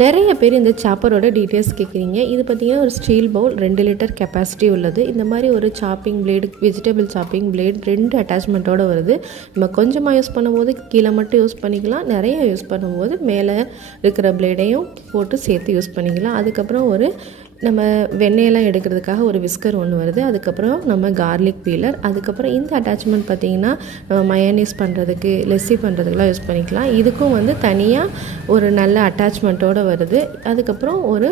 நிறைய பேர் இந்த சாப்பரோட டீட்டெயில்ஸ் கேட்குறீங்க. இது பார்த்திங்கன்னா ஒரு ஸ்டீல் பவுல் 2 லிட்டர் கெப்பாசிட்டி உள்ளது. இந்த மாதிரி ஒரு chopping blade, vegetable chopping blade 2 அட்டாச்மெண்ட்டோடு வருது. நம்ம கொஞ்சமாக யூஸ் பண்ணும்போது கீழே மட்டும் யூஸ் பண்ணிக்கலாம், நிறைய யூஸ் பண்ணும்போது மேலே இருக்கிற பிளேடையும் போட்டு சேர்த்து யூஸ் பண்ணிக்கலாம். அதுக்கப்புறம் ஒரு நம்ம வெண்ணெயெல்லாம் எடுக்கிறதுக்காக ஒரு விஸ்கர் ஒன்று வருது. அதுக்கப்புறம் நம்ம கார்லிக் பீலர். அதுக்கப்புறம் இந்த அட்டாச்மெண்ட் பார்த்திங்கன்னா நம்ம மயோனீஸ் பண்ணுறதுக்கு, லெஸ்ஸி பண்ணுறதுக்கெலாம் யூஸ் பண்ணிக்கலாம். இதுக்கும் வந்து தனியாக ஒரு நல்ல அட்டாச்மெண்ட்டோடு வருது. அதுக்கப்புறம் ஒரு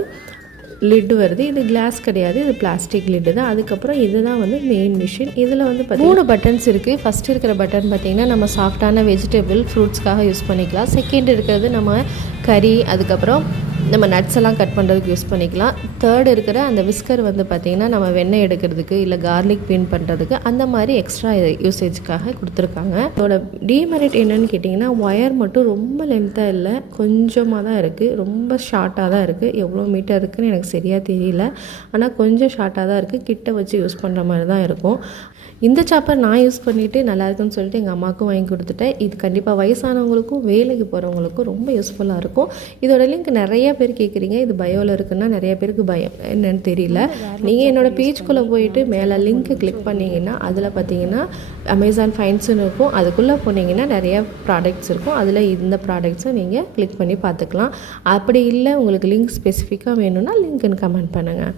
லிட்டு வருது. இது கிளாஸ் கிடையாது, இது பிளாஸ்டிக் லிட்டு தான். அதுக்கப்புறம் இதுதான் வந்து மெயின் மிஷின். இதில் வந்து 3 பட்டன்ஸ் இருக்குது. ஃபஸ்ட் இருக்கிற பட்டன் பார்த்திங்கன்னா நம்ம சாஃப்டான வெஜிடபிள் ஃப்ரூட்ஸ்க்காக யூஸ் பண்ணிக்கலாம். செகண்ட் இருக்கிறது நம்ம கறி, அதுக்கப்புறம் நம்ம நட்ஸ் எல்லாம் கட் பண்ணுறதுக்கு யூஸ் பண்ணிக்கலாம். தேர்ட் இருக்கிற அந்த விஸ்கர் வந்து பார்த்திங்கன்னா நம்ம வெண்ணெய் எடுக்கிறதுக்கு இல்லை கார்லிக் பீன் பண்ணுறதுக்கு அந்த மாதிரி எக்ஸ்ட்ரா யூசேஜுக்காக கொடுத்துருக்காங்க. இதோட டிமெரிட் என்னென்னு கேட்டிங்கன்னா, ஒயர் மட்டும் ரொம்ப லென்த்தாக இல்லை, கொஞ்சமாக தான் இருக்குது, ரொம்ப ஷார்ட்டாக தான் இருக்குது. எவ்வளோ மீட்டர் இருக்குதுன்னு எனக்கு சரியாக தெரியல, ஆனால் கொஞ்சம் ஷார்ட்டாக தான் இருக்குது. கிட்ட வச்சு யூஸ் பண்ணுற மாதிரி தான் இருக்கும். இந்த சாப்பர் நான் யூஸ் பண்ணிவிட்டு நல்லா இருக்குன்னு சொல்லிட்டு எங்கள் அம்மாவுக்கும் வாங்கி கொடுத்துட்டேன். இது கண்டிப்பாக வயசானவங்களுக்கும் வேலைக்கு போகிறவங்களுக்கும் ரொம்ப யூஸ்ஃபுல்லாக இருக்கும். இதோட லிங்க் நிறைய பேர் கேட்குறீங்க. இது பயோவில் இருக்குன்னா நிறைய பேருக்கு பயம் என்னன்னு தெரியல. நீங்கள் என்னோடய பேஜ்குள்ளே போயிட்டு மேலே லிங்க்கு கிளிக் பண்ணிங்கன்னா அதில் பார்த்தீங்கன்னா அமேசான் ஃபைன்ஸ்னு இருக்கும். அதுக்குள்ளே போனீங்கன்னா நிறைய ப்ராடக்ட்ஸ் இருக்கும். அதில் இந்த ப்ராடக்ட்ஸை நீங்கள் கிளிக் பண்ணி பார்த்துக்கலாம். அப்படி இல்லை உங்களுக்கு லிங்க் ஸ்பெசிஃபிக்காக வேணும்னா லிங்க்குன்னு கமெண்ட் பண்ணுங்கள்.